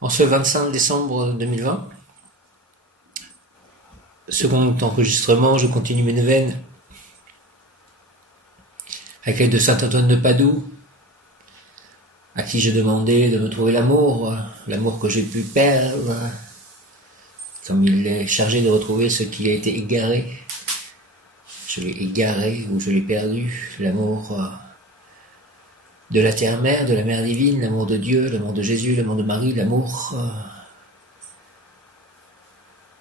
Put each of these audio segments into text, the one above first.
En ce 25 décembre 2020, second enregistrement, je continue mes neuvaines avec l'aide de saint Antoine de Padoue, à qui je demandais de me trouver l'amour que j'ai pu perdre, comme il est chargé de retrouver ce qui a été égaré. Je l'ai égaré ou je l'ai perdu, l'amour de la terre-mère, de la mère divine, l'amour de Dieu, l'amour de Jésus, l'amour de Marie, l'amour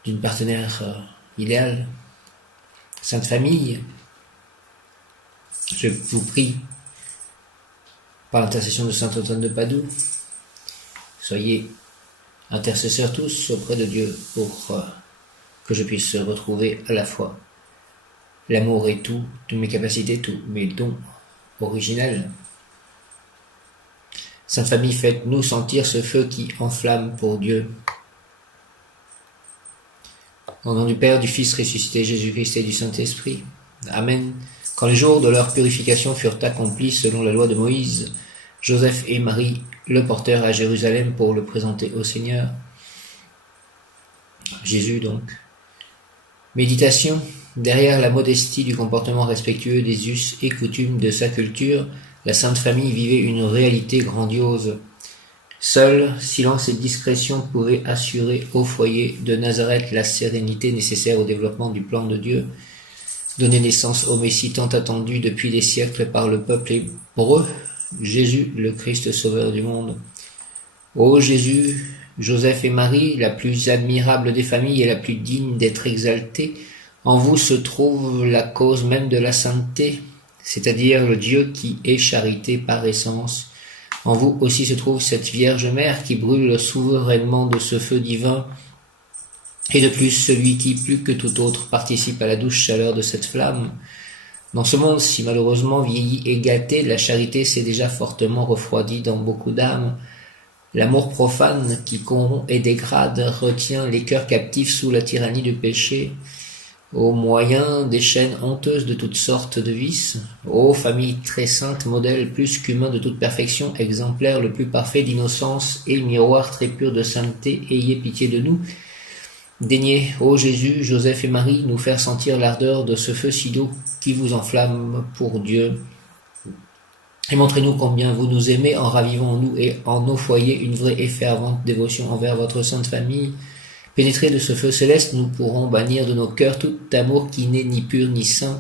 d'une partenaire idéale. Sainte Famille, je vous prie, par l'intercession de saint Antoine de Padoue, soyez intercesseurs tous auprès de Dieu pour que je puisse retrouver à la fois l'amour et tout, toutes mes capacités, tous mes dons originels. Sainte Famille, faites-nous sentir ce feu qui enflamme pour Dieu. Au nom du Père, du Fils ressuscité, Jésus-Christ et du Saint-Esprit. Amen. Quand les jours de leur purification furent accomplis selon la loi de Moïse, Joseph et Marie le portèrent à Jérusalem pour le présenter au Seigneur. Jésus donc. Méditation. Derrière la modestie du comportement respectueux des us et coutumes de sa culture, la Sainte Famille vivait une réalité grandiose. Seul silence et discrétion pouvaient assurer au foyer de Nazareth la sérénité nécessaire au développement du plan de Dieu, donner naissance au Messie tant attendu depuis des siècles par le peuple hébreu, Jésus, le Christ sauveur du monde. Ô Jésus, Joseph et Marie, la plus admirable des familles et la plus digne d'être exaltée, en vous se trouve la cause même de la sainteté, c'est-à-dire le Dieu qui est charité par essence. En vous aussi se trouve cette Vierge Mère qui brûle souverainement de ce feu divin, et de plus celui qui, plus que tout autre, participe à la douce chaleur de cette flamme. Dans ce monde si malheureusement vieilli et gâté, la charité s'est déjà fortement refroidie dans beaucoup d'âmes. L'amour profane qui corrompt et dégrade retient les cœurs captifs sous la tyrannie du péché, au moyen des chaînes honteuses de toutes sortes de vices. Ô famille très sainte, modèle plus qu'humain de toute perfection, exemplaire le plus parfait d'innocence et miroir très pur de sainteté, ayez pitié de nous. Daignez, ô Jésus, Joseph et Marie, nous faire sentir l'ardeur de ce feu si doux qui vous enflamme pour Dieu. Et montrez-nous combien vous nous aimez en ravivant en nous et en nos foyers une vraie et fervente dévotion envers votre sainte famille. Pénétrés de ce feu céleste, nous pourrons bannir de nos cœurs tout amour qui n'est ni pur ni saint.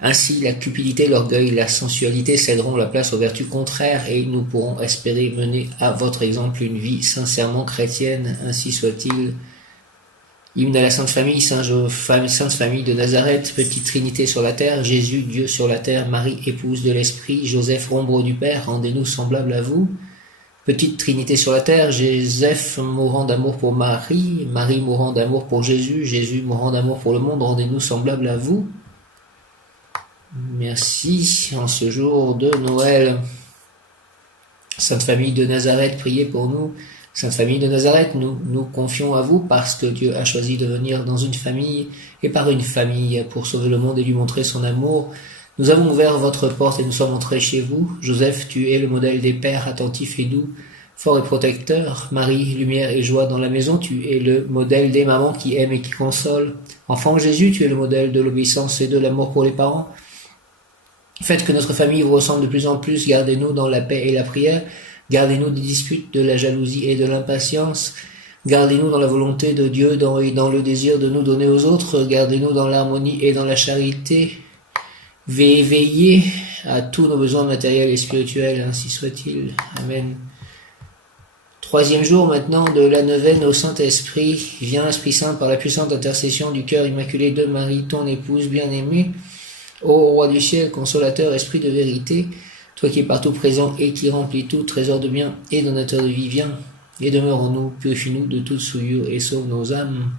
Ainsi, la cupidité, l'orgueil, la sensualité céderont la place aux vertus contraires et nous pourrons espérer mener à votre exemple une vie sincèrement chrétienne. Ainsi soit-il. Hymne à la Sainte Famille, Sainte Famille de Nazareth, petite Trinité sur la terre, Jésus, Dieu sur la terre, Marie, épouse de l'Esprit, Joseph, ombre du Père, rendez-nous semblables à vous. Petite Trinité sur la terre, Joseph mourant d'amour pour Marie, Marie mourant d'amour pour Jésus, Jésus mourant d'amour pour le monde, rendez-nous semblables à vous. Merci en ce jour de Noël. Sainte Famille de Nazareth, priez pour nous. Sainte Famille de Nazareth, nous nous confions à vous parce que Dieu a choisi de venir dans une famille et par une famille pour sauver le monde et lui montrer son amour. Nous avons ouvert votre porte et nous sommes entrés chez vous. Joseph, tu es le modèle des pères attentifs et doux, forts et protecteurs. Marie, lumière et joie dans la maison, tu es le modèle des mamans qui aiment et qui consolent. Enfant Jésus, tu es le modèle de l'obéissance et de l'amour pour les parents. Faites que notre famille vous ressemble de plus en plus, gardez-nous dans la paix et la prière. Gardez-nous des disputes, de la jalousie et de l'impatience. Gardez-nous dans la volonté de Dieu et dans le désir de nous donner aux autres. Gardez-nous dans l'harmonie et dans la charité. Veillez à tous nos besoins matériels et spirituels, ainsi soit-il. Amen. Troisième jour maintenant de la neuvaine au Saint-Esprit. Viens, Esprit Saint, par la puissante intercession du cœur immaculé de Marie, ton épouse bien-aimée. Ô Roi du ciel, consolateur, Esprit de vérité, toi qui es partout présent et qui remplis tout, trésor de bien et donateur de vie, viens et demeure en nous, purifie-nous de toute souillure et sauve nos âmes.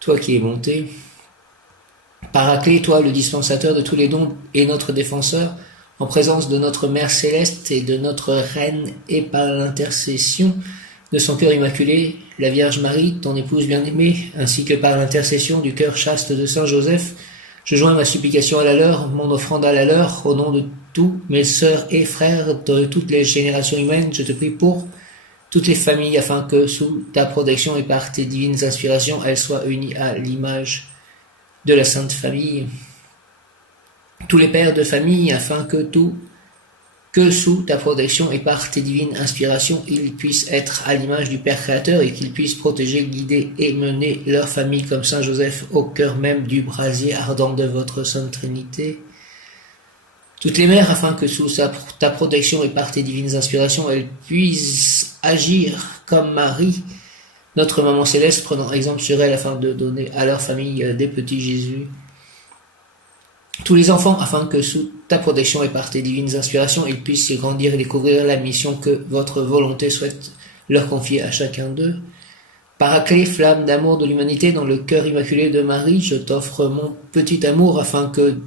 Toi qui es bonté, Paraclet, toi le dispensateur de tous les dons et notre défenseur, en présence de notre Mère céleste et de notre Reine et par l'intercession de son cœur immaculé, la Vierge Marie, ton épouse bien-aimée, ainsi que par l'intercession du cœur chaste de Saint Joseph, je joins ma supplication à la leur, mon offrande à la leur, au nom de tous mes sœurs et frères de toutes les générations humaines, je te prie pour toutes les familles, afin que, sous ta protection et par tes divines inspirations, elles soient unies à l'image de la Sainte Famille. Tous les pères de famille, afin que sous ta protection et par tes divines inspirations, ils puissent être à l'image du Père Créateur et qu'ils puissent protéger, guider et mener leur famille comme Saint Joseph au cœur même du brasier ardent de votre Sainte Trinité. Toutes les mères, afin que sous ta protection et par tes divines inspirations, elles puissent agir comme Marie, notre maman céleste, prenant exemple sur elle afin de donner à leur famille des petits Jésus. Tous les enfants, afin que sous ta protection et par tes divines inspirations, ils puissent grandir et découvrir la mission que votre volonté souhaite leur confier à chacun d'eux. Paraclet, flamme d'amour de l'humanité, dans le cœur immaculé de Marie, je t'offre mon petit amour, afin que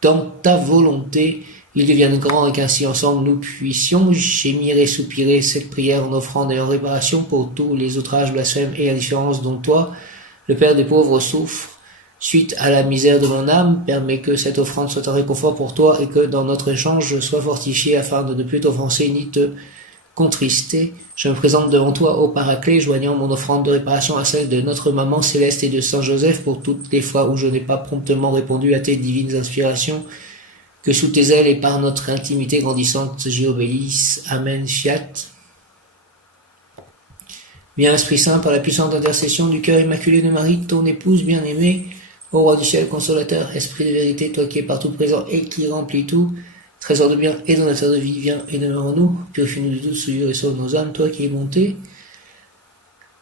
dans ta volonté, il devienne grand et qu'ainsi ensemble nous puissions gémir et soupirer cette prière en offrande et en réparation pour tous les outrages, blasphèmes et indifférences dont toi, le Père des pauvres, souffre. Suite à la misère de mon âme, permets que cette offrande soit un réconfort pour toi et que dans notre échange je sois fortifié afin de ne plus t'offenser ni te contrister. Je me présente devant toi, ô Paraclet, joignant mon offrande de réparation à celle de notre maman céleste et de Saint Joseph pour toutes les fois où je n'ai pas promptement répondu à tes divines inspirations. Que sous tes ailes et par notre intimité grandissante j'y obéisse. Amen. Fiat. Viens, Esprit Saint, par la puissante intercession du cœur immaculé de Marie, ton épouse bien-aimée, ô Roi du ciel consolateur, Esprit de vérité, toi qui es partout présent et qui remplis tout, trésor de bien et donateur de vie, viens et demeure en nous, purifie-nous de toute souillure et sauve nos âmes, toi qui es bonté.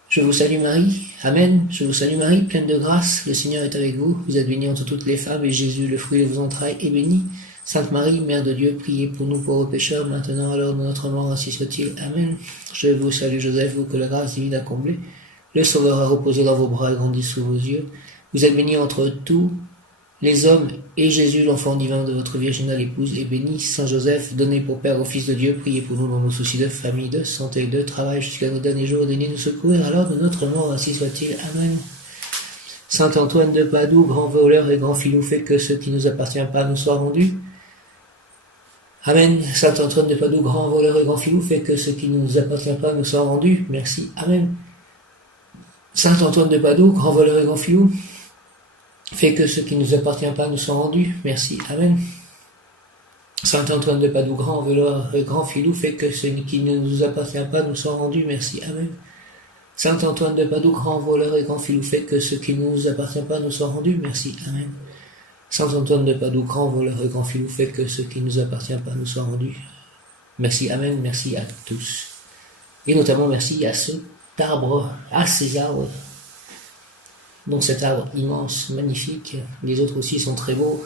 Je vous salue Marie, Amen. Je vous salue Marie, pleine de grâce, le Seigneur est avec vous, vous êtes bénie entre toutes les femmes, et Jésus, le fruit de vos entrailles, est béni. Sainte Marie, Mère de Dieu, priez pour nous pauvres pécheurs, maintenant à l'heure de notre mort, ainsi soit-il. Amen. Je vous salue Joseph, vous que la grâce divine a comblé. Le Sauveur a reposé dans vos bras et grandi sous vos yeux. Vous êtes bénie entre tous les hommes, et Jésus, l'enfant divin de votre virginale épouse, est béni. Saint Joseph, donné pour Père au Fils de Dieu, priez pour nous dans nos soucis de famille, de santé, de travail, jusqu'à nos derniers jours, daignez nous secourir à l'heure de notre mort, ainsi soit-il. Amen. Saint Antoine de Padoue, grand voleur et grand filou, fait que ce qui nous appartient pas nous soit rendu. Amen. Saint Antoine de Padoue, grand voleur et grand filou, fait que ce qui ne nous appartient pas nous soit rendu. Merci. Amen. Saint Antoine de Padoue, grand voleur et grand filou, fait que ce qui ne nous appartient pas nous soit rendu. Merci. Amen. Saint Antoine de Padoue, grand voleur et grand filou, fait que ce qui ne nous appartient pas nous soit rendu. Merci. Amen. Saint Antoine de Padoue, grand voleur et grand filou, fait que ce qui ne nous appartient pas nous soit rendu. Merci. Amen. Saint Antoine de Padoue, grand voleur et grand filou, fait que ce qui ne nous appartient pas nous soit rendu. Merci, Amen, merci à tous. Et notamment merci à cet arbre, à ces arbres, dont cet arbre immense, magnifique, les autres aussi sont très beaux,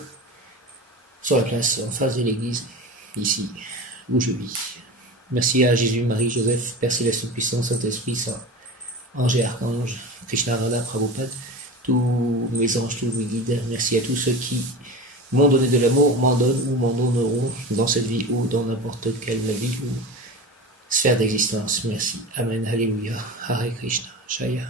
sur la place en face de l'église, ici, où je vis. Merci à Jésus, Marie, Joseph, Père Céleste Puissant, Saint-Esprit, Saint Ange et Archange, Krishna, Radha, Prabhupada, tous mes anges, tous mes guides. Merci à tous ceux qui m'ont donné de l'amour, m'en donnent ou m'en donneront dans cette vie ou dans n'importe quelle vie ou sphère d'existence. Merci. Amen. Alléluia. Hare Krishna. Jaya.